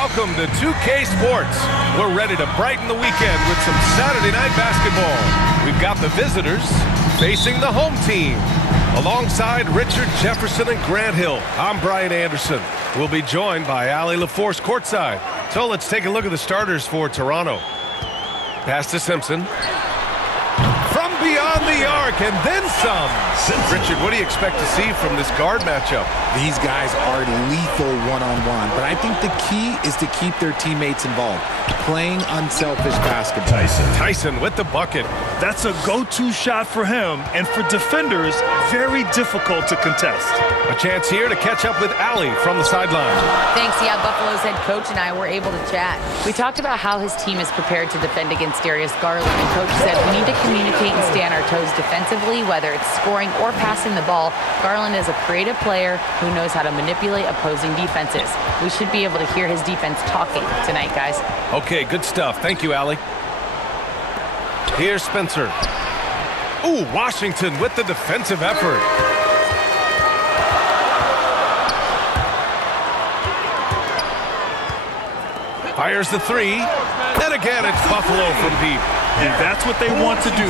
welcome to 2K Sports. We're ready to brighten the weekend with some Saturday night basketball. We've got the visitors facing the home team. Alongside Richard Jefferson and Grant Hill, I'm Brian Anderson. We'll be joined by Allie LaForce courtside. So let's take a look at the starters for Toronto. Pass to Simpson. From beyond the arc and then some. Richard, what do you expect to see from this guard matchup? These guys are lethal one-on-one, but I think the key is to keep their teammates involved, playing unselfish basketball. Tyson with the bucket. That's a go-to shot for him, and for defenders, very difficult to contest. A chance here to catch up with Allie from the sideline. Thanks. Yeah, Buffalo's head coach and I were able to chat. We talked about how his team is prepared to defend against Darius Garland, and coach said we need to communicate and stay on our toes defensively, whether it's scoring or passing the ball. Garland is a creative player who knows how to manipulate opposing defenses. We should be able to hear his defense talking tonight, guys. Okay, good stuff. Thank you, Allie. Here's Spencer. Ooh, Washington with the defensive effort. Fires the three. And again, it's Buffalo from deep. And that's what they want to do.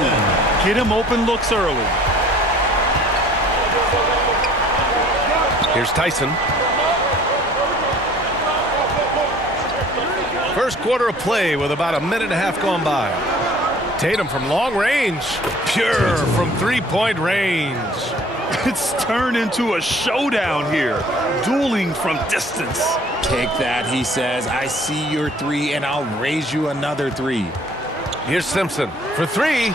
Get him open looks early. Here's Tyson. First quarter of play with about a minute and a half gone by. Tatum from long range. Pure from three-point range. It's turned into a showdown here. Dueling from distance. Take that, he says. I see your three, and I'll raise you another three. Here's Simpson for three.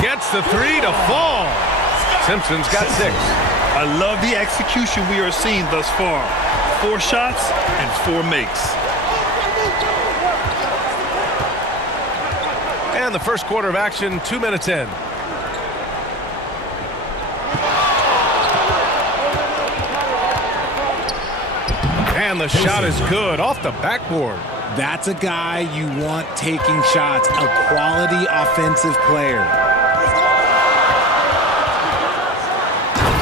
Gets the three to fall. Simpson's got 6. I love the execution we are seeing thus far. 4 shots and 4 makes. And the first quarter of action, 2 minutes in. And the shot is good off the backboard. That's a guy you want taking shots, a quality offensive player.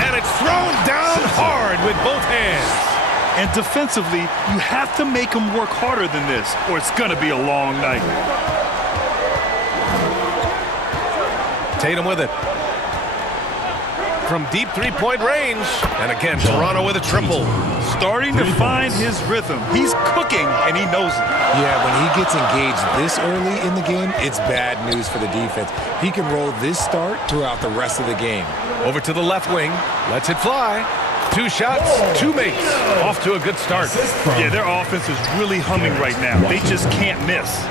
And it's thrown down hard with both hands. And defensively, you have to make him work harder than this, or it's going to be a long night. Tatum with it. From deep three-point range. And again, Toronto with a triple. Starting to find his rhythm. He's cooking, and he knows it. Yeah, when he gets engaged this early in the game, it's bad news for the defense. He can roll this start throughout the rest of the game. Over to the left wing. Lets it fly. 2 shots, 2 makes. Off to a good start. Yeah, their offense is really humming right now. They just can't miss.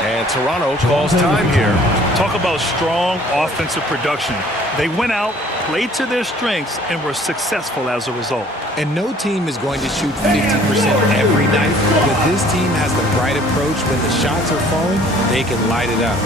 And Toronto calls time here. Talk about strong offensive production. They went out, played to their strengths, and were successful as a result. And no team is going to shoot 50% every night, but this team has the right approach. When the shots are falling, they can light it up.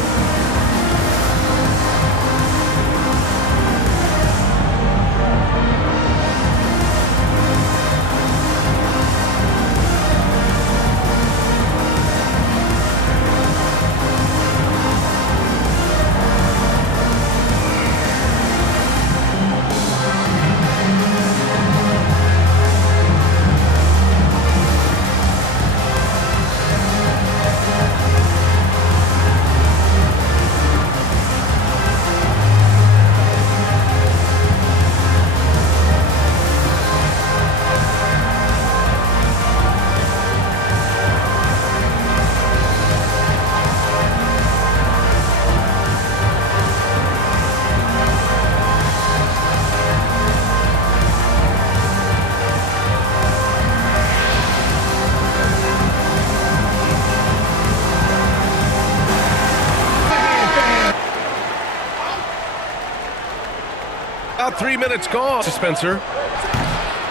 About 3 minutes gone. Spencer.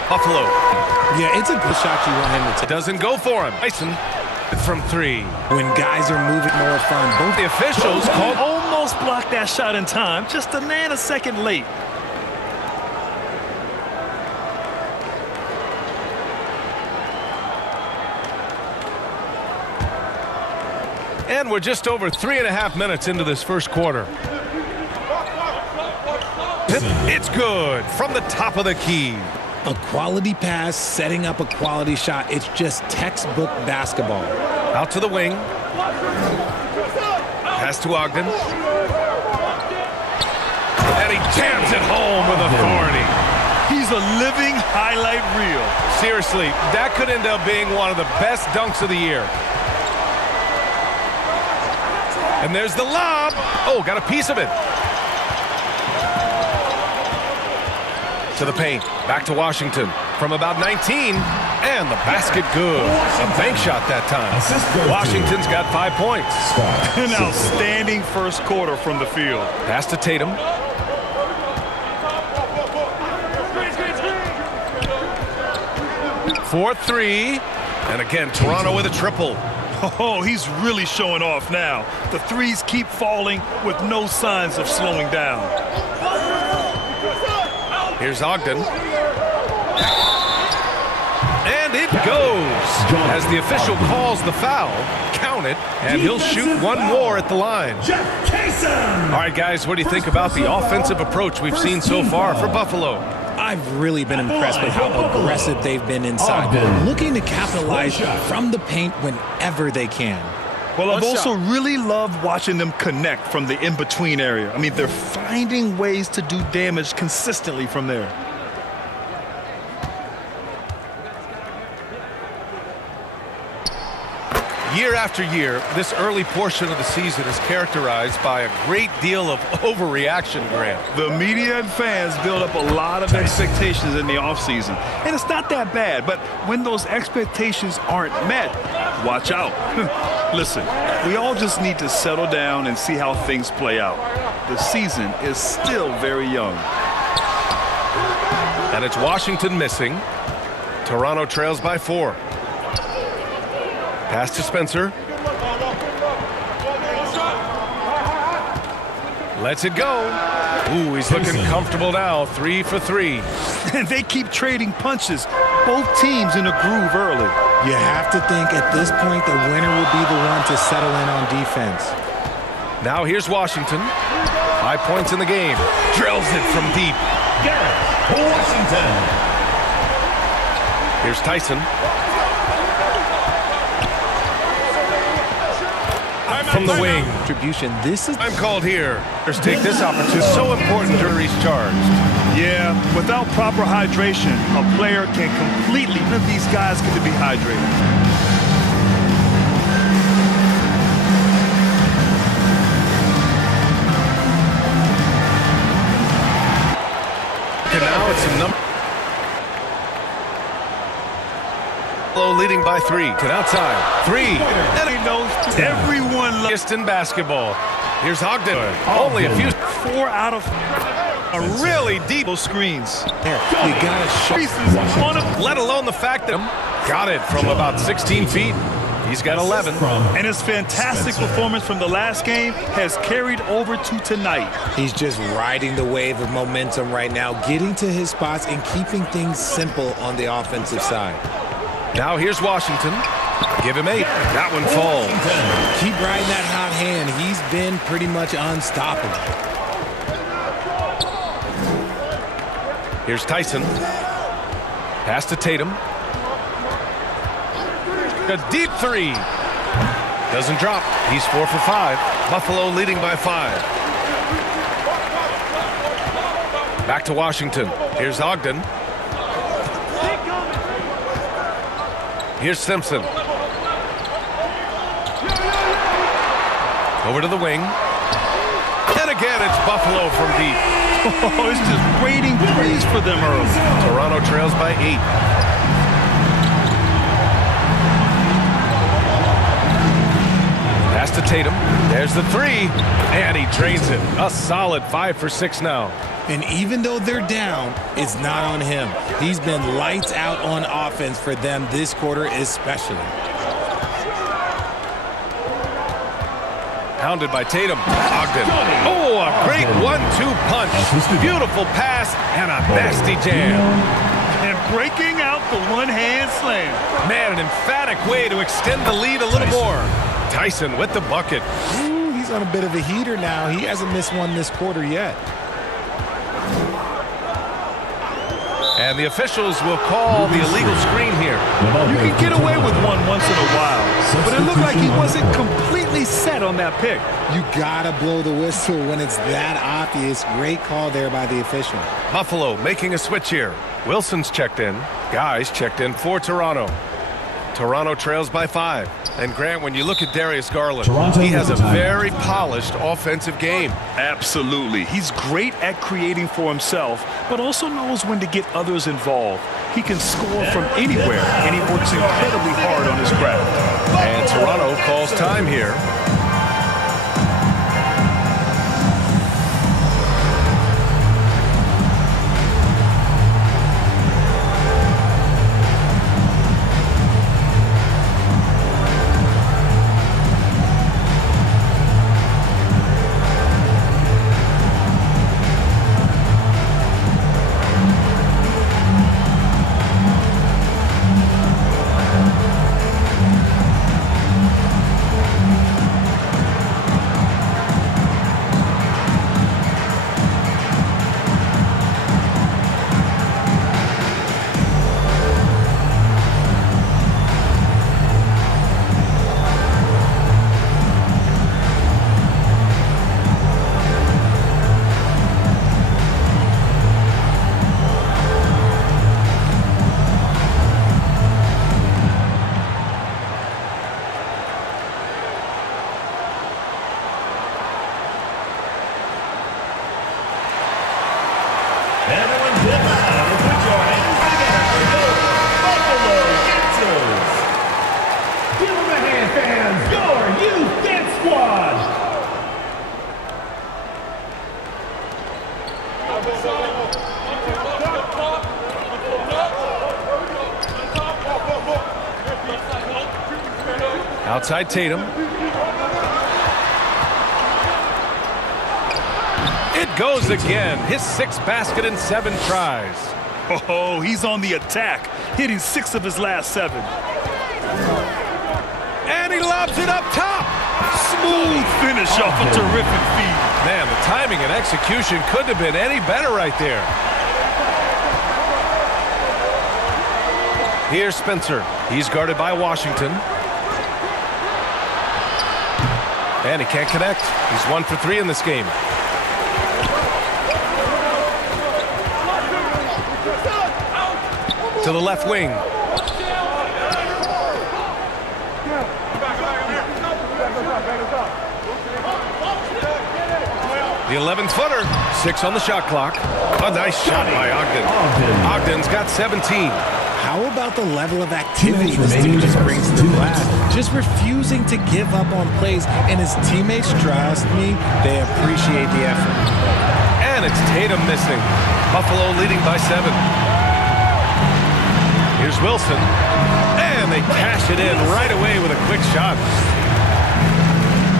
Buffalo. Yeah, it's a good shot you want him to take. Doesn't go for him. Tyson from 3. When guys are moving more fun, both The officials called. Almost blocked that shot in time, just a nanosecond late. And we're just over 3.5 minutes into this first quarter. It's good from the top of the key. A quality pass, setting up a quality shot. It's just textbook basketball. Out to the wing. Pass to Ogden. And he jams it home with authority. He's a living highlight reel. Seriously, that could end up being one of the best dunks of the year. And there's the lob. Oh, got a piece of it. To the paint. Back to Washington. From about 19. And the basket good. A bank shot that time. Washington's got 5 points. An outstanding first quarter from the field. Pass to Tatum. For 3. And again, Toronto with a triple. Oh, he's really showing off now. The threes keep falling with no signs of slowing down. Here's Ogden. And it goes. As the official calls the foul, count it, and he'll shoot one more at the line. All right, guys, what do you think about the offensive approach we've seen so far for Buffalo? I've really been impressed with how aggressive they've been inside, looking to capitalize from the paint whenever they can. Well, I've also really loved watching them connect from the in-between area. I mean, they're finding ways to do damage consistently from there. Year after year, this early portion of the season is characterized by a great deal of overreaction, Grant. The media and fans build up a lot of expectations in the offseason. And it's not that bad, but when those expectations aren't met, watch out. Listen, we all just need to settle down and see how things play out. The season is still very young. And it's Washington missing. Toronto trails by 4. Pass to Spencer. Lets it go. Ooh, he's looking comfortable now. 3 for 3. And they keep trading punches. Both teams in a groove early. You have to think at this point the winner will be the one to settle in on defense. Now here's Washington. 5 points in the game. Drills it from deep. Garrett, Washington. Here's Tyson. From the wing. Contribution. This is I'm called here. Let's take this opportunity. So important to recharge. Yeah, without proper hydration, a player can completely, none of these guys get to be hydrated. And now it's a number. Leading by 3 to the outside. 3. And he knows everyone loves In basketball. Here's Ogden. Only a few. 4 out of a really deep screens. there. You gotta show. Let alone the fact that got it from about 16 feet. He's got 11. And his fantastic performance from the last game has carried over to tonight. He's just riding the wave of momentum right now, getting to his spots and keeping things simple on the offensive side. Now here's Washington. Give him 8. That one falls. Keep riding that hot hand. He's been pretty much unstoppable. Here's Tyson. Pass to Tatum. A deep 3. Doesn't drop. He's 4 for 5. Buffalo leading by 5. Back to Washington. Here's Ogden. Here's Simpson. Over to the wing. And again, it's Buffalo from deep. Oh, it's just waiting praise for them early. Toronto trails by 8. Pass to Tatum. There's the 3. And he drains it. A solid 5 for 6 now. And even though they're down, it's not on him. He's been lights out on offense for them this quarter especially. Pounded by Tatum. Ogden. Oh, a great 1-2 punch. Beautiful pass and a nasty jam. And breaking out the one-hand slam. Man, an emphatic way to extend the lead a little more. Tyson with the bucket. Ooh, he's on a bit of a heater now. He hasn't missed one this quarter yet. And the officials will call the illegal screen here. You can get away with one once in a while, but it looked like he wasn't completely set on that pick. You gotta blow the whistle when it's that obvious. Great call there by the official. Buffalo making a switch here. Wilson's checked in. Guys checked in for Toronto. Toronto trails by 5. And Grant, when you look at Darius Garland, he has a very polished offensive game. Absolutely. He's great at creating for himself, but also knows when to get others involved. He can score from anywhere, and he works incredibly hard on his craft. And Toronto calls time here. Everyone get loud and put your hands together for Buffalo Dancers. Give them a hand, fans. Your youth dance squad. Outside Tatum. It goes again. His 6th basket in 7 tries. Oh, he's on the attack, hitting 6 of his last 7. And he lobs it up top. Smooth finish off a terrific feed. Man, the timing and execution couldn't have been any better right there. Here's Spencer. He's guarded by Washington. And he can't connect. He's 1 for 3 in this game. To the left wing. The 11-footer. 6 on the shot clock. A nice shot by Ogden. Ogden's got 17. How about the level of activity this dude just brings to the glass? Just refusing to give up on plays, and his teammates, trust me, they appreciate the effort. And it's Tatum missing. Buffalo leading by 7. Here's Wilson. And they cash it in right away with a quick shot.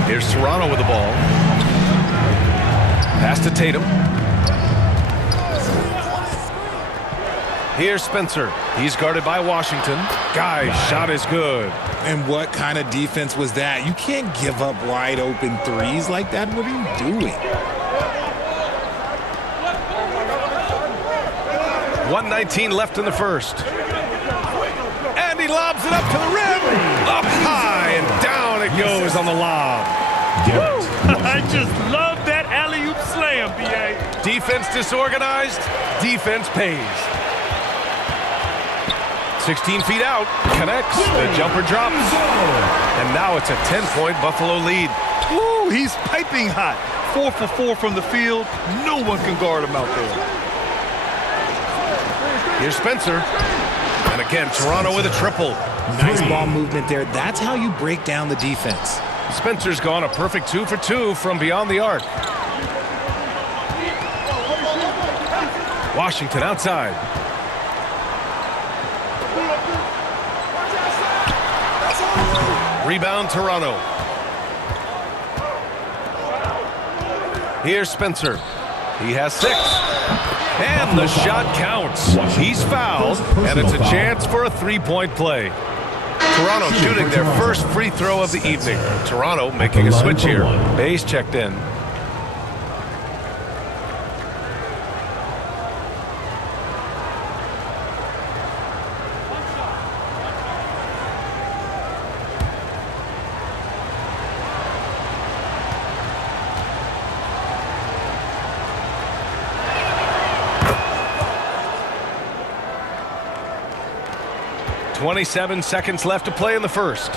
Here's Toronto with the ball. Pass to Tatum. Here's Spencer. He's guarded by Washington. Guy's shot is good. And what kind of defense was that? You can't give up wide open threes like that. What are you doing? 1:19 left in the first. And he lobs it up to the rim. Up high and down it goes on the lob. I just love that alley-oop slam, B.A. Defense disorganized. Defense pays. 16 feet out. Connects. The jumper drops. And now it's a 10-point Buffalo lead. Woo, he's piping hot. 4 for 4 from the field. No one can guard him out there. Here's Spencer. And again, Toronto with a triple. Nice ball movement there. That's how you break down the defense. Spencer's gone a perfect 2 for 2 from beyond the arc. Washington outside. Rebound Toronto. Here's Spencer. He has 6. And the shot counts. He's fouled, and it's a chance for a 3-point play. Toronto shooting their first free throw of the evening. Toronto making a switch here. Bayes checked in. 27 seconds left to play in the first.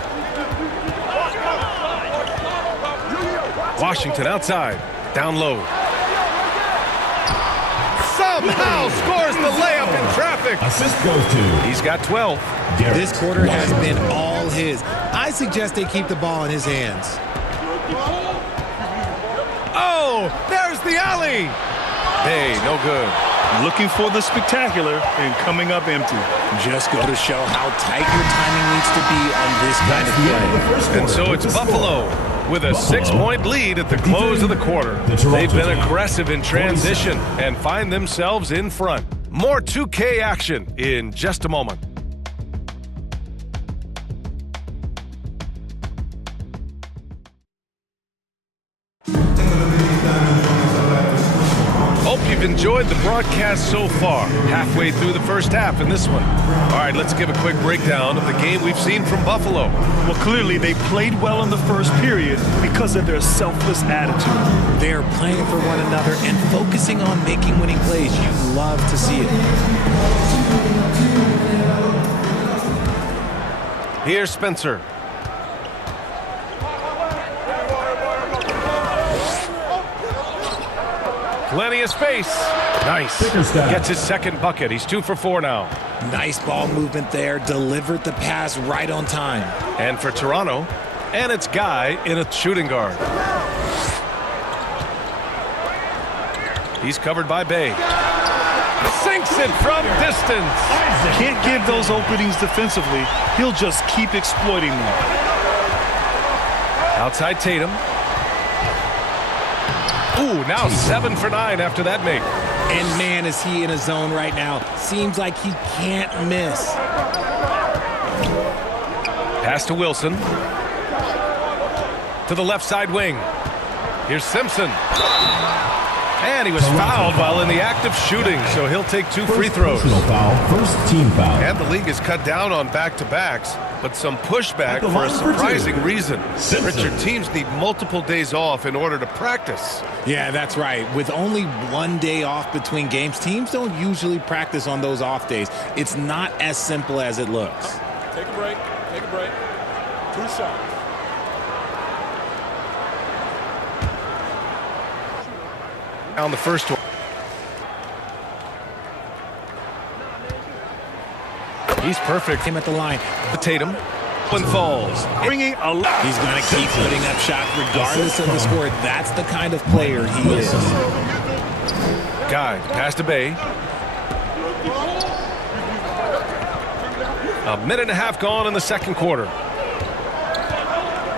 Washington outside, down low. Somehow scores the layup in traffic. Assist goes to. He's got 12. Garrett This quarter has Washington. been all his. I suggest they keep the ball in his hands. Oh, there's the alley. Hey, no good. Looking for the spectacular and coming up empty. Just go to show how tight your timing needs to be on this kind of That's the end of the play. first And quarter. so it's The Buffalo score. with a Buffalo, 6-point lead at the close of the quarter. The Toronto They've been team, aggressive in 47. transition and find themselves in front. More 2K action in just a moment. Hope you've enjoyed the broadcast so far. Halfway through the first half in this one. All right, let's give a quick breakdown of the game we've seen from Buffalo. Well, clearly they played well in the first period because of their selfless attitude. They're playing for one another and focusing on making winning plays. You love to see it. Here's Spencer. Plenty of space. Nice. Bickerstaff. Gets his second bucket. He's 2 for 4 now. Nice ball movement there. Delivered the pass right on time. And for Toronto, and it's Guy in a shooting guard. He's covered by Bay. Sinks it from distance. Can't give those openings defensively. He'll just keep exploiting them. Outside Tatum. Ooh, now 7 for 9 after that make. And man, is he in a zone right now. Seems like he can't miss. Pass to Wilson. To the left side wing. Here's Simpson. And he was fouled while in the act of shooting, so he'll take 2 free First throws. personal foul. First team foul. And the league has cut down on back-to-backs, but some pushback At the for a line for surprising 2. reason. Simpson. Richard, teams need multiple days off in order to practice. Yeah, that's right. With only one day off between games, teams don't usually practice on those off days. It's not as simple as it looks. Take a break. Take a break. 2 shots. On the first one. He's perfect. Him at the line. Tatum. One falls. Bringing a lot. He's going to keep putting up shots regardless of the score. That's the kind of player he is. Guy, pass to Bay. A minute and a half gone in the second quarter.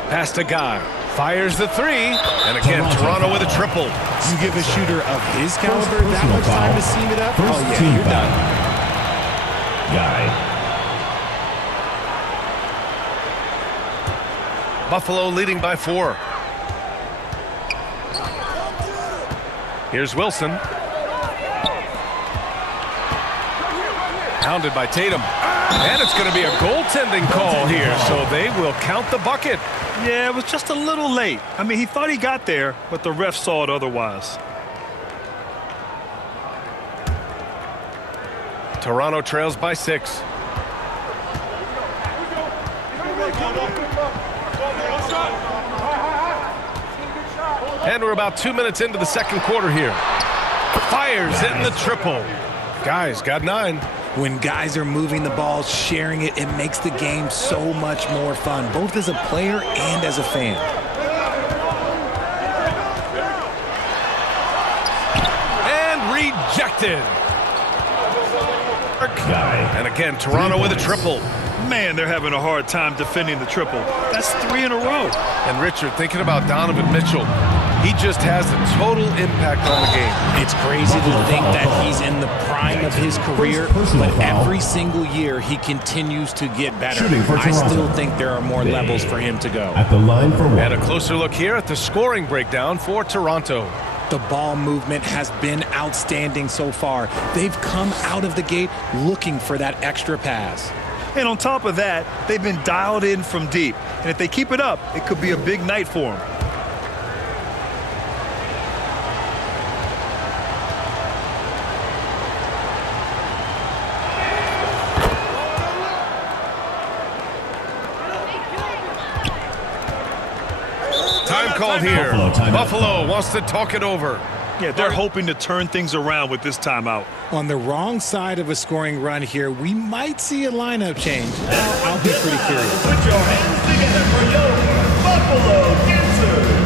Pass to Guy. Fires the 3. And again, Toronto with a triple. You give a shooter of his caliber that personal much time foul. to seam it up. First Oh, yeah, team you're foul. done. Guy. Buffalo leading by 4. Here's Wilson. Pounded by Tatum. And it's going to be a goaltending call here, so they will count the bucket. Yeah, it was just a little late. I mean, he thought he got there, but the ref saw it otherwise. Toronto trails by 6. And we're about 2 minutes into the second quarter here. Fires in the triple. Guys got 9. When guys are moving the ball, sharing it, it makes the game so much more fun, both as a player and as a fan. And rejected. Guy. And again, Toronto with a triple. Man, they're having a hard time defending the triple. That's 3 in a row. And Richard, thinking about Donovan Mitchell, he just has a total impact on the game. It's crazy to think that he's in the prime of his career, personal but foul. every single year he continues to get better. Shooting for I Toronto. still think there are more levels for him to go. At the line for 1. And a closer look here at the scoring breakdown for Toronto. The ball movement has been outstanding so far. They've come out of the gate looking for that extra pass. And on top of that, they've been dialed in from deep. And if they keep it up, it could be a big night for them. called here. Buffalo wants to talk it over. Yeah, they're hoping to turn things around with this timeout. On the wrong side of a scoring run here, we might see a lineup change. I'll be pretty curious. Put your hands together for your Buffalo Dancers.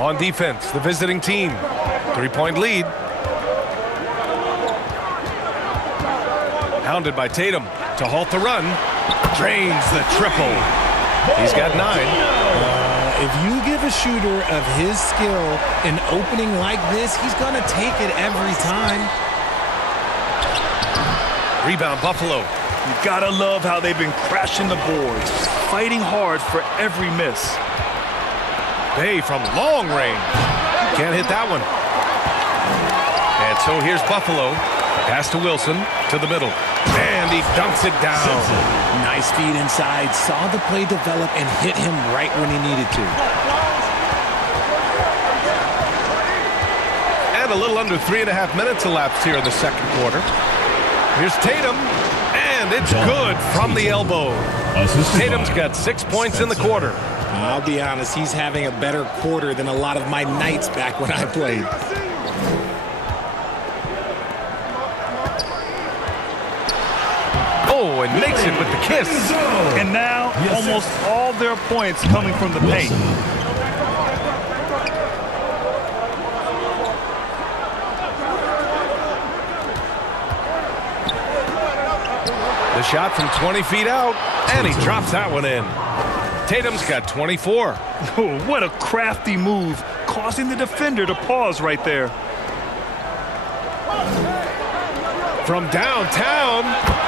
On defense, the visiting team. 3-point lead. Hounded by Tatum to halt the run. Drains the triple. He's got 9. If you give a shooter of his skill an opening like this, he's going to take it every time. Rebound, Buffalo. You gotta love how they've been crashing the boards, fighting hard for every miss. Bay from long range. Can't hit that one. And so here's Buffalo. Pass to Wilson to the middle. And he dunks it down. Nice feed inside. Saw the play develop and hit him right when he needed to. And a little under 3.5 minutes elapsed here in the second quarter. Here's Tatum. And it's good from the elbow. Tatum's got 6 points in the quarter. I'll be honest, he's having a better quarter than a lot of my nights back when I played. Oh, and makes it with the kiss. And now, almost all their points coming from the paint. The shot from 20 feet out, and he drops that one in. Tatum's got 24. Oh, what a crafty move, causing the defender to pause right there. From downtown,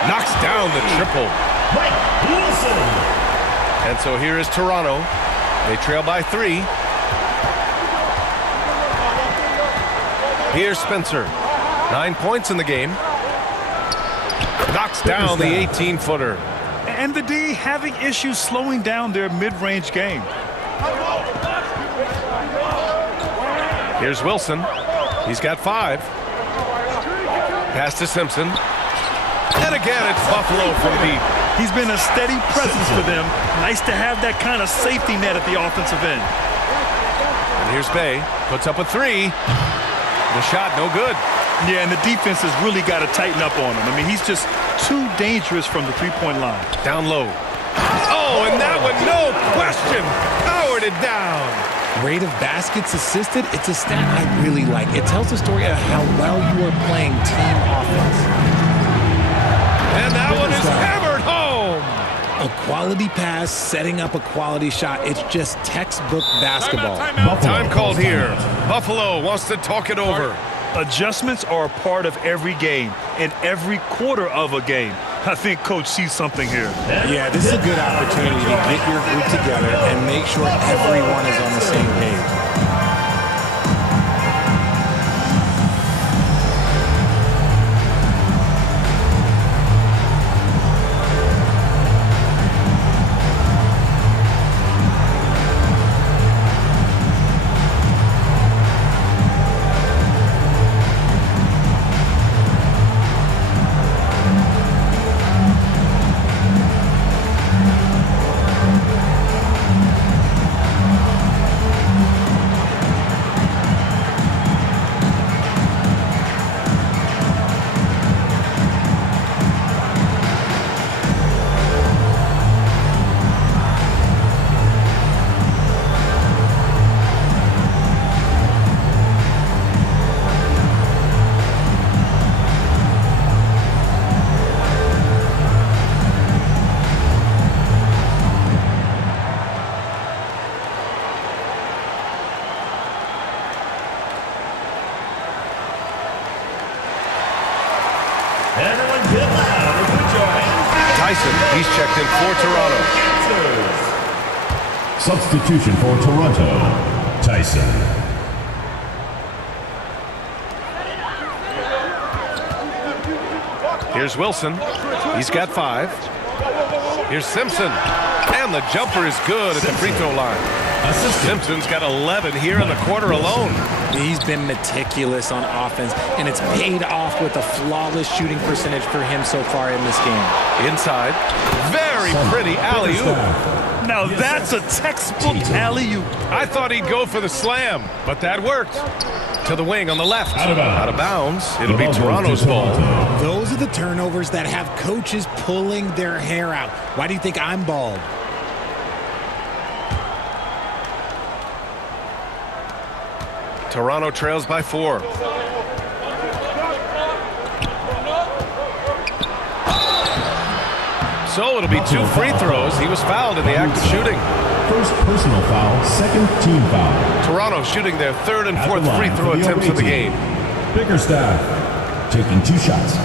knocks down the triple. Mike Wilson. And so here is Toronto. They trail by 3. Here's Spencer. 9 points in the game. Knocks down the 18-footer. And the D having issues slowing down their mid-range game. Here's Wilson. He's got 5. Pass to Simpson. And again, it's Buffalo from deep. He's been a steady presence for them. Nice to have that kind of safety net at the offensive end. And here's Bay. Puts up a 3. The shot, no good. Yeah, and the defense has really got to tighten up on him. I mean, he's just too dangerous from the three-point line. Down low. Oh, and that one, no question, powered it down. Rate of baskets assisted, it's a stat I really like. It tells the story of how well you are playing team offense. And that one is hammered home. A quality pass, setting up a quality shot. It's just textbook basketball. Time called here. Buffalo wants to talk it over. Adjustments are a part of every game and every quarter of a game. I think Coach sees something here. Yeah, this is a good opportunity to get your group together and make sure everyone is on the same page. Tyson, he's checked in for Toronto. Substitution for Toronto, Tyson. Here's Wilson. He's got 5. Here's Simpson. And the jumper is good at the free throw line. Simpson's got 11 here in the quarter alone. He's been meticulous on offense, and it's paid off with a flawless shooting percentage for him so far in this game. Inside. Very pretty alley-oop. Now that's a textbook alley-oop. I thought he'd go for the slam, but that worked. To the wing on the left. Out of bounds. It'll be Toronto's ball. Those are the turnovers that have coaches pulling their hair out. Why do you think I'm bald? Toronto trails by 4. So it'll be 2 free throws. He was fouled in the act of shooting. First personal foul, second team foul. Toronto shooting their 3rd and 4th free throw attempts of the game. Bickerstaff taking 2 shots.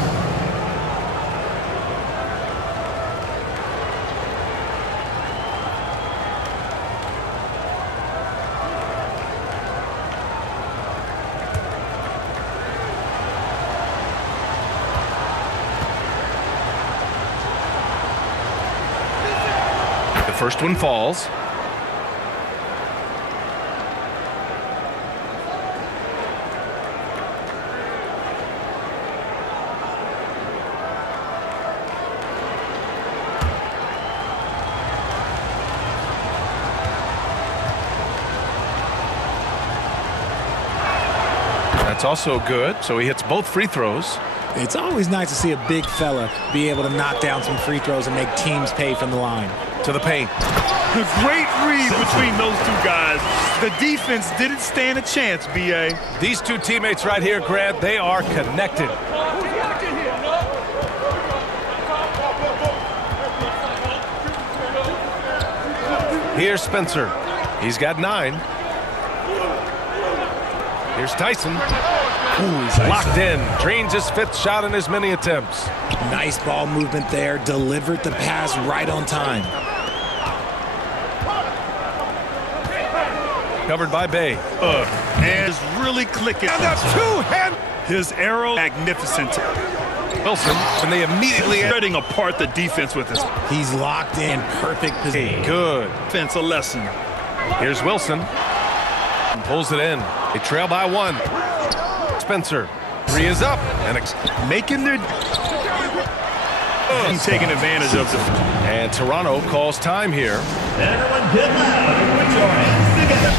The first one falls. That's also good, so he hits both free throws. It's always nice to see a big fella be able to knock down some free throws and make teams pay from the line. To the paint. Great read between those 2 guys. The defense didn't stand a chance, B.A. These 2 teammates right here, Grant, they are connected. Here's Spencer. He's got 9. Here's Tyson. Ooh, he's locked in. Drains his 5th shot in as many attempts. Nice ball movement there. Delivered the pass right on time. Covered by Bay. And is really clicking. And a 2-hand. His arrow, magnificent. Wilson, and they immediately Spreading apart the defense with his He's locked in. Perfect position. good. defense a lesson. Here's Wilson. And pulls it in. They trail by 1. Spencer. 3 is up. And Making their taking advantage of them. And Toronto calls time here. Everyone get loud and put your hands together.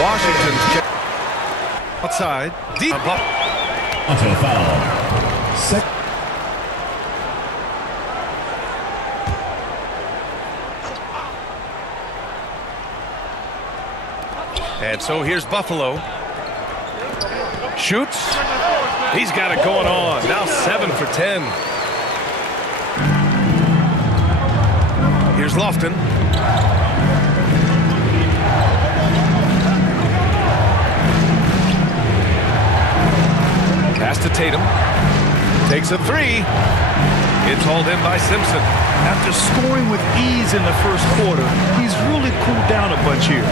Washington's check. Outside. Deep. Onto a foul. And so here's Buffalo. Shoots. He's got it going on. Now 7 for 10. Here's Lofton. Pass to Tatum. Takes a 3. It's hauled in by Simpson. After scoring with ease in the first quarter, he's really cooled down a bunch here.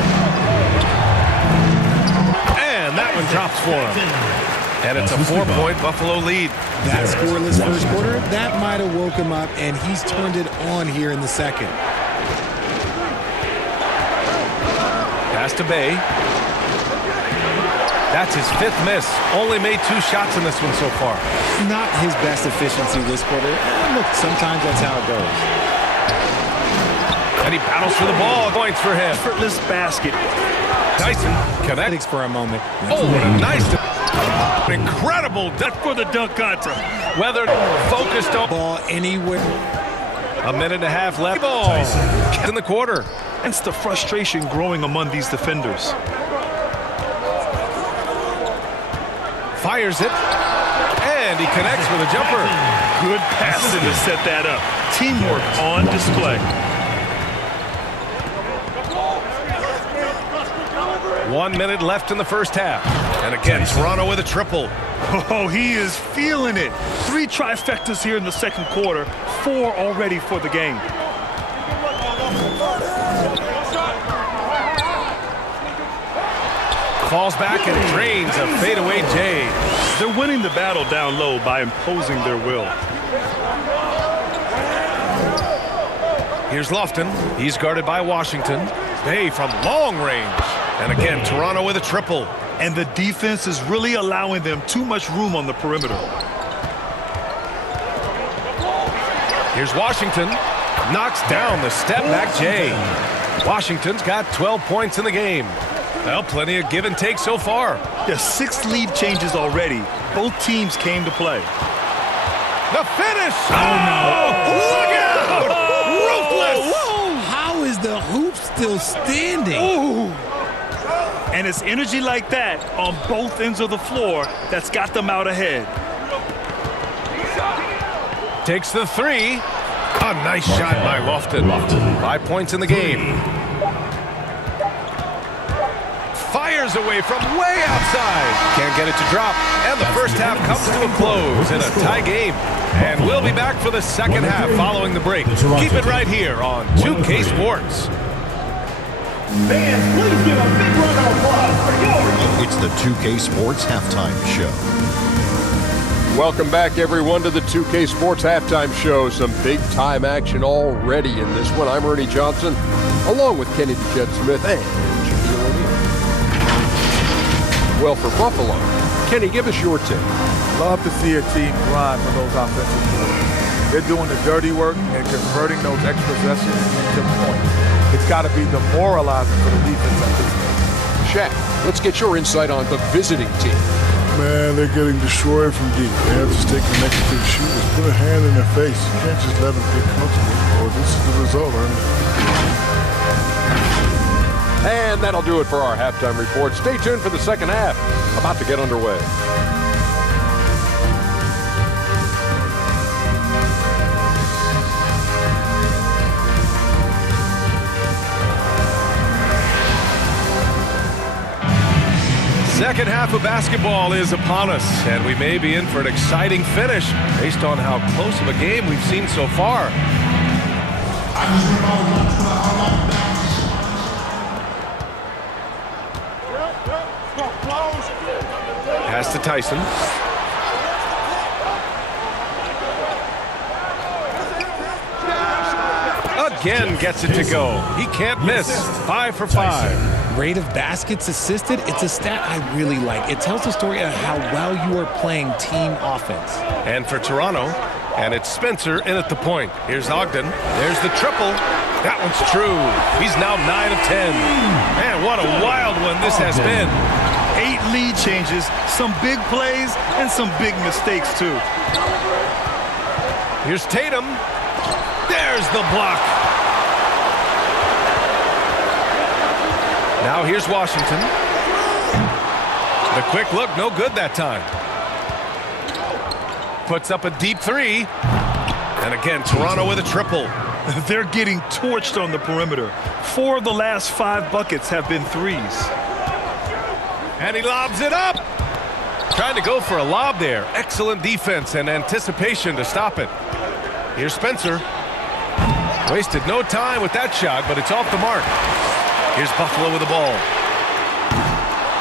And that one drops for him. And it's a 4-point Buffalo lead. That scoreless first quarter, that might have woke him up, and he's turned it on here in the second. Pass to Bay. That's his 5th miss. Only made 2 shots in this one so far. Not his best efficiency this quarter. Look, sometimes that's how it goes. And he battles for the ball. Points for him. Effortless basket. Tyson connects. Thanks for a moment. Oh, what a nice, incredible That for the dunk contest. weather focused on Ball anywhere. a minute and a half left. Ball in the quarter. Hence the frustration growing among these defenders. Fires it. And he connects with a jumper. Good passing to set that up. Teamwork on display. 1 minute left in the first half. And again, Toronto with a triple. Oh, he is feeling it. 3 trifectas here in the second quarter. 4 already for the game. Falls back and drains a fadeaway J. They're winning the battle down low by imposing their will. Here's Lofton. He's guarded by Washington. Bay from long range. And again, Toronto with a triple. And the defense is really allowing them too much room on the perimeter. Here's Washington. Knocks down the step-back J. Washington's got 12 points in the game. Well, plenty of give and take so far. There's 6 lead changes already. Both teams came to play. The finish! Oh, look out! Ruthless! How is the hoop still standing? Ooh. And it's energy like that on both ends of the floor that's got them out ahead. Takes the 3. A nice shot by Lofton. 5 points in the game. Fires away from way outside. Can't get it to drop. And the first half comes to a close in a tie game. And we'll be back for the second half following the break. Keep it right here on 2K Sports. Fans, please give a big round of applause for your... It's the 2K Sports Halftime Show. Welcome back, everyone, to the 2K Sports Halftime Show. Some big-time action already in this one. I'm Ernie Johnson, along with Kenny the Jet Smith and Shaquille O'Neal. Well, for Buffalo, Kenny, give us your take. Love to see a team grind for those offensive boards. They're doing the dirty work and converting those extra possessions into points. It's got to be demoralizing for the defense at this point. Shaq, let's get your insight on the visiting team. Man, they're getting destroyed from deep. They have to stay connected to the shooters. Put a hand in their face. You can't just let them get comfortable, or this is the result, Ernie. And that'll do it for our halftime report. Stay tuned for the second half. About to get underway. Second half of basketball is upon us, and we may be in for an exciting finish based on how close of a game we've seen so far. Pass to Tyson. Again gets it to go. He can't miss. 5 for 5. Rate of baskets assisted, it's a stat I really like. It tells the story of how well you are playing team offense. And for Toronto, and it's Spencer in at the point. Here's Ogden. There's the triple. That one's true. He's now 9 of 10. Man, what a wild one this has been. 8 lead changes, some big plays, and some big mistakes, too. Here's Tatum. There's the block. Now here's Washington. The quick look, no good that time. Puts up a deep 3. And again, Toronto with a triple. They're getting torched on the perimeter. 4 of the last 5 buckets have been threes. And he lobs it up. Trying to go for a lob there. Excellent defense and anticipation to stop it. Here's Spencer. Wasted no time with that shot, but it's off the mark. Here's Buffalo with the ball.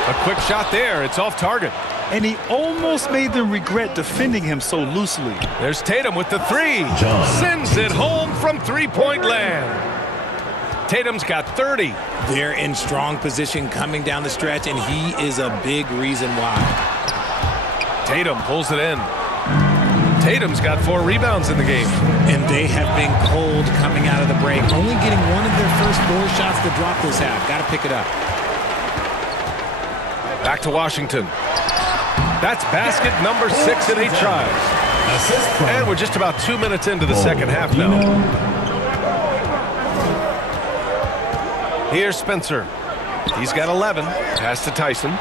A quick shot there. It's off target. And he almost made them regret defending him so loosely. There's Tatum with the 3. Sends it home from three-point land. Tatum's got 30. They're in strong position coming down the stretch, and he is a big reason why. Tatum pulls it in. Tatum's got 4 rebounds in the game. And they have been cold coming out of the break. Only getting one of their first 4 shots to drop this half. Got to pick it up. Back to Washington. That's basket number 6 in 8 tries. And we're just about 2 minutes into the second half now. Here's Spencer. He's got 11. Pass to Tyson.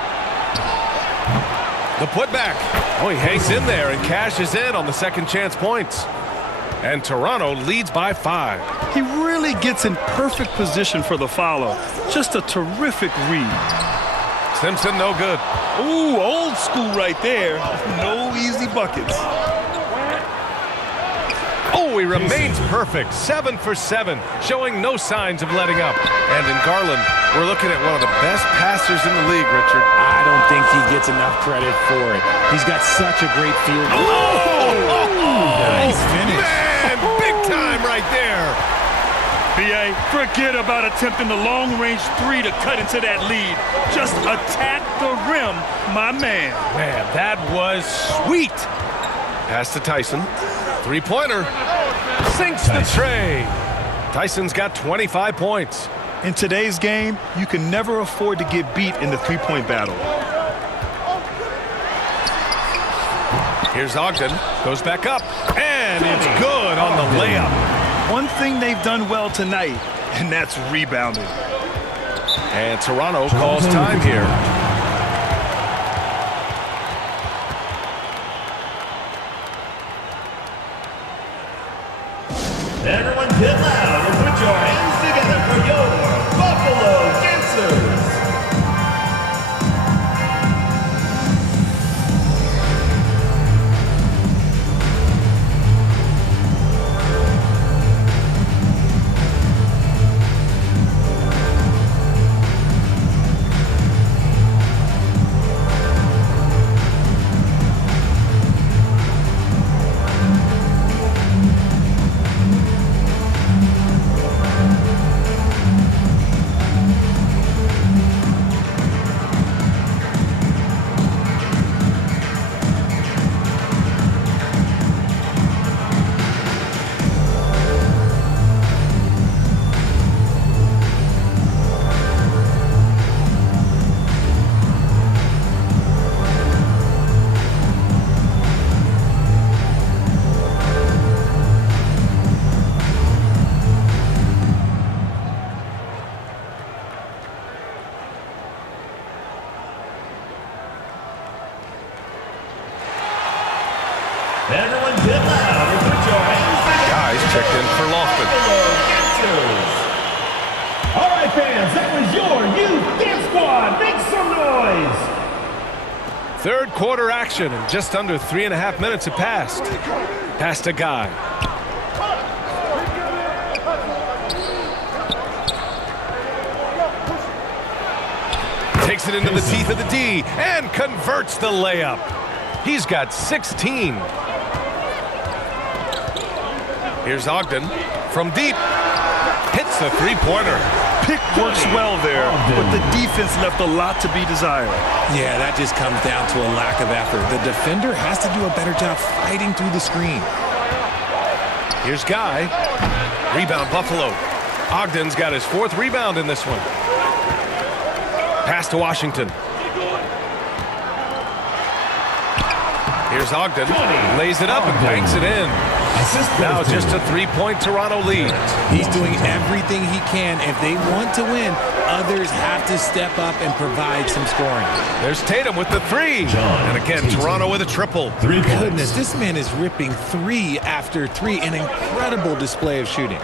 The putback. Oh, he hangs in there and cashes in on the second chance points. And Toronto leads by 5. He really gets in perfect position for the follow. Just a terrific read. Simpson, no good. Ooh, old school right there. No easy buckets. Oh, he remains perfect. 7 for 7, showing no signs of letting up. And in Garland, we're looking at one of the best passers in the league, Richard. I don't think he gets enough credit for it. He's got such a great field. Nice finish. Man, big time right there. B.A., forget about attempting the long-range 3 to cut into that lead. Just attack the rim, my man. Man, that was sweet. Pass to Tyson. Three-pointer. Sinks the tray. Tyson's got 25 points. In today's game, you can never afford to get beat in the three-point battle. Here's Ogden. Goes back up. And it's good on the layup. One thing they've done well tonight, and that's rebounding. And Toronto calls time here. Everyone get loud and put your hands together for your Buffalo Dancers. Everyone get loud and put your hands together. Guys checked in for Lofton. Buffalo Dancers. All right, fans, that was your youth dance squad. Make some noise. Third quarter action, and just under 3.5 minutes have passed. Pass to Guy. Takes it into the teeth of the D and converts the layup. He's got 16. Here's Ogden from deep. Hits the three-pointer. Pick works well there, but the defense left a lot to be desired. Yeah, that just comes down to a lack of effort. The defender has to do a better job fighting through the screen. Here's Guy. Rebound Buffalo. Ogden's got his 4th rebound in this one. Pass to Washington. Here's Ogden. Lays it up and banks it in. Now just a 3-point Toronto lead. He's doing everything he can. If they want to win, others have to step up and provide some scoring. There's Tatum with the 3. And again, Toronto with a triple. Goodness, this man is ripping 3 after 3. An incredible display of shooting.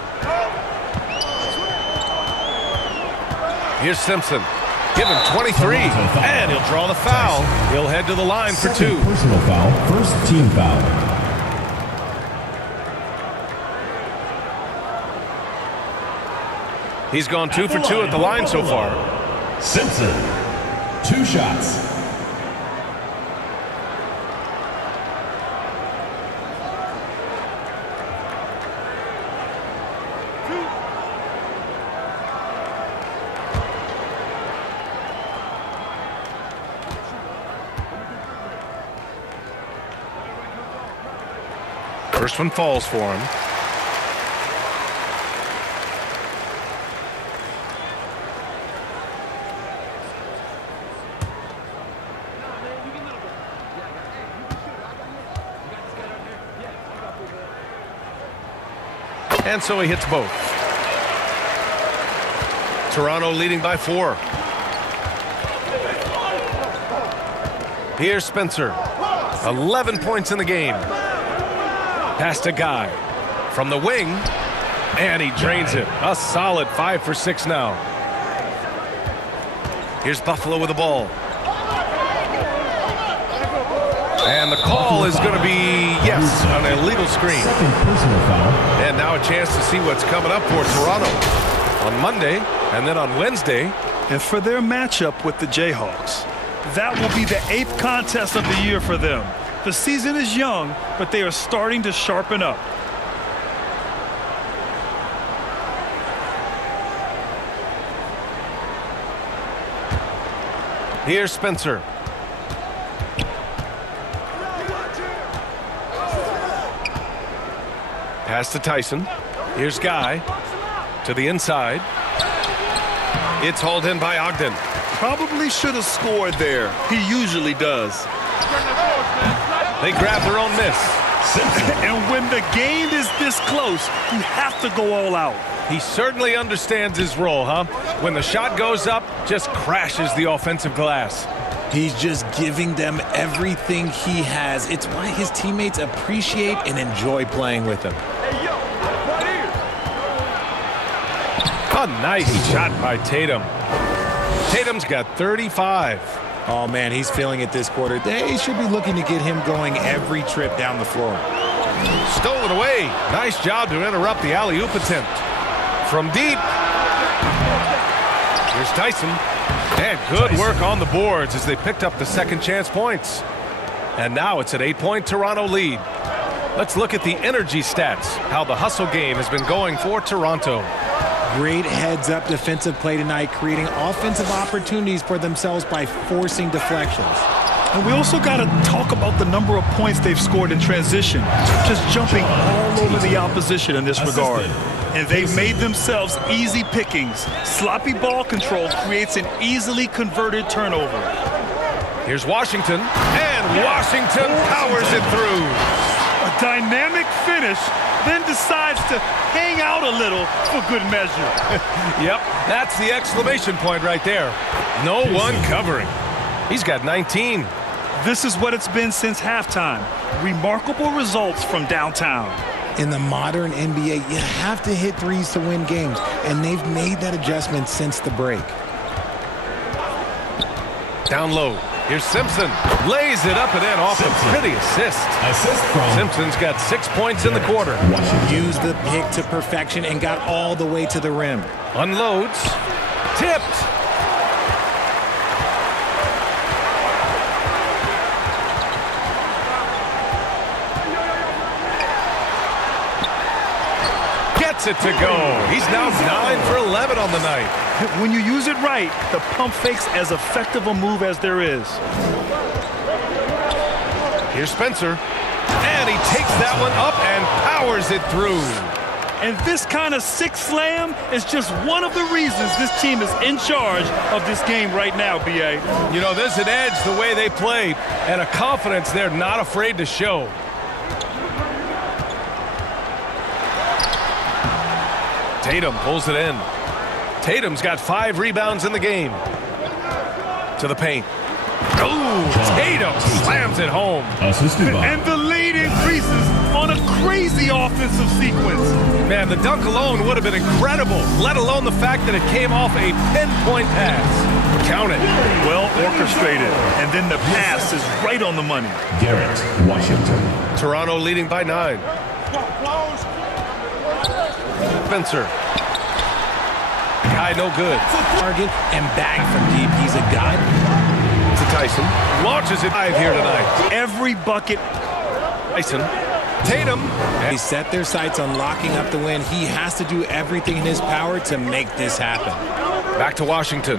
Here's Simpson. Give him 23, and he'll draw the foul. He'll head to the line for 2. Personal foul, first team foul. He's gone 2 for 2 at the line so far. Simpson, 2 shots. First one falls for him. And so he hits both. Toronto leading by 4. Here's Spencer. 11 points in the game. Pass to Guy. From the wing. And he drains it. A solid 5 for 6 now. Here's Buffalo with the ball. And the call is going to be, yes, an illegal screen. Second personal foul. And now a chance to see what's coming up for Toronto on Monday and then on Wednesday. And for their matchup with the Jayhawks, that will be the 8th contest of the year for them. The season is young, but they are starting to sharpen up. Here's Spencer. Pass to Tyson. Here's Guy. To the inside. It's hauled in by Ogden. Probably should have scored there. He usually does. They grab their own miss. And when the game is this close, you have to go all out. He certainly understands his role, huh? When the shot goes up, just crashes the offensive glass. He's just giving them everything he has. It's why his teammates appreciate and enjoy playing with him. A nice shot by Tatum. Tatum's got 35. Oh, man, he's feeling it this quarter. They should be looking to get him going every trip down the floor. Stolen away. Nice job to interrupt the alley-oop attempt. From deep. Here's Tyson. And good work on the boards as they picked up the second chance points. And now it's an 8-point Toronto lead. Let's look at the energy stats, how the hustle game has been going for Toronto. Great heads-up defensive play tonight, creating offensive opportunities for themselves by forcing deflections. And we also got to talk about the number of points they've scored in transition, just jumping all over the opposition in this regard. And they've made themselves easy pickings. Sloppy ball control creates an easily converted turnover. Here's Washington, and Washington powers it through. A dynamic finish, then decides to hang out a little for good measure. Yep, that's the exclamation point right there. No one covering. He's got 19. This is what it's been since halftime. Remarkable results from downtown. In the modern NBA, you have to hit threes to win games, and they've made that adjustment since the break. Down low. Here's Simpson. Lays it up and in off a pretty assist. Simpson's got 6 points in the quarter. Used the pick to perfection and got all the way to the rim. Unloads. Tipped. Gets it to go. He's now 9 for 11 on the night. When you use it right, the pump fake's as effective a move as there is. Here's Spencer. And he takes that one up and powers it through. And this kind of six slam is just one of the reasons this team is in charge of this game right now, B.A. You know, there's an edge the way they played and a confidence they're not afraid to show. Tatum pulls it in. Tatum's got 5 rebounds in the game. To the paint. Oh, Tatum slams it home. And the lead increases on a crazy offensive sequence. Man, the dunk alone would have been incredible, let alone the fact that it came off a pinpoint pass. Count it. Well orchestrated. And then the pass is right on the money. Garrett, Washington. Toronto leading by 9. Spencer. Guy no good. Target and bag from deep. He's a guy. To Tyson. Launches it 5 here tonight. Every bucket. Tyson. Tatum. They set their sights on locking up the win. He has to do everything in his power to make this happen. Back to Washington.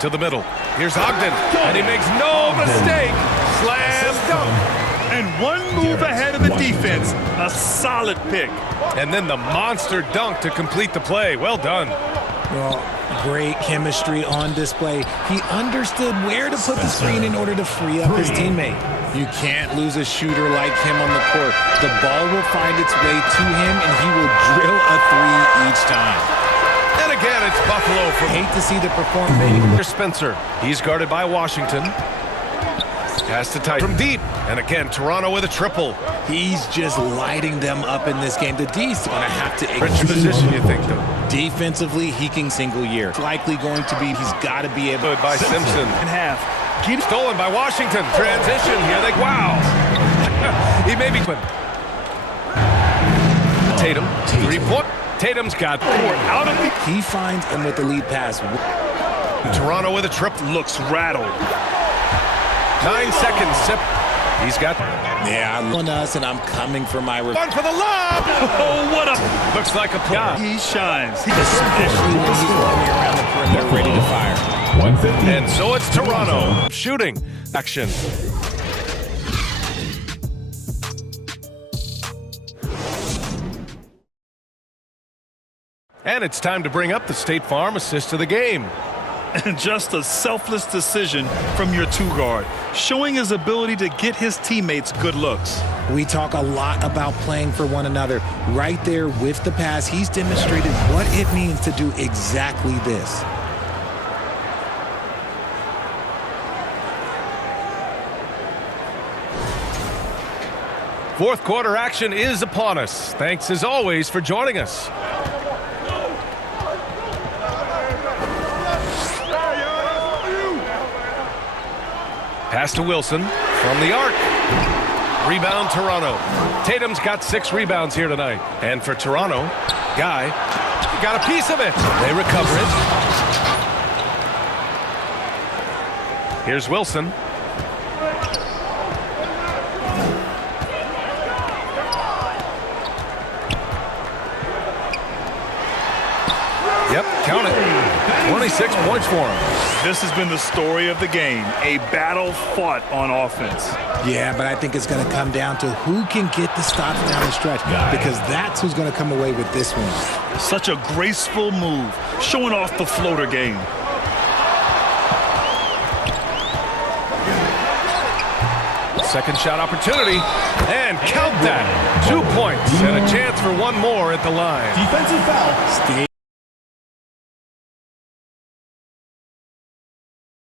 To the middle. Here's Ogden. And he makes no mistake. Slam dunk. And one move ahead of the defense. A solid pick. And then the monster dunk to complete the play. Well done. Well, great chemistry on display. He understood where to put the screen in order to free up his teammate. You can't lose a shooter like him on the court. The ball will find its way to him, and he will drill a 3 each time. And again, it's Buffalo. Hate to see the performance. Here's Spencer. He's guarded by Washington. Has to tie from deep. And again, Toronto with a triple. He's just lighting them up in this game. The D's going to have to Rich position, you think, though. Defensively, he can single year. It's likely going to be, he's got to be able. Good by Simpson. In half. Stolen by Washington. Transition here. Wow. He may be. Tatum. 3-point. Tatum's got 4 out of the. He finds him with the lead pass. Toronto with a trip. Looks rattled. 9 seconds. He's got. Yeah, I'm on us, and I'm coming for my revenge. One for the lob. Oh, what a. Looks like a play. He shines. Especially when he's roaming around the perimeter ready to fire. 150. And so it's Toronto. Shooting action. And it's time to bring up the State Farm assist of the game. Just a selfless decision from your two-guard, showing his ability to get his teammates good looks. We talk a lot about playing for one another. Right there with the pass, he's demonstrated what it means to do exactly this. Fourth quarter action is upon us. Thanks as always for joining us. Pass to Wilson from the arc. Rebound Toronto. Tatum's got 6 rebounds here tonight. And for Toronto, Guy got a piece of it. They recover it. Here's Wilson. Yep, count it. 26 points for him. This has been the story of the game, a battle fought on offense. Yeah, but I think it's going to come down to who can get the stops down the stretch, because that's who's going to come away with this one. Such a graceful move, showing off the floater game. Second shot opportunity, and count that. 2 points and a chance for one more at the line. Defensive foul. Stay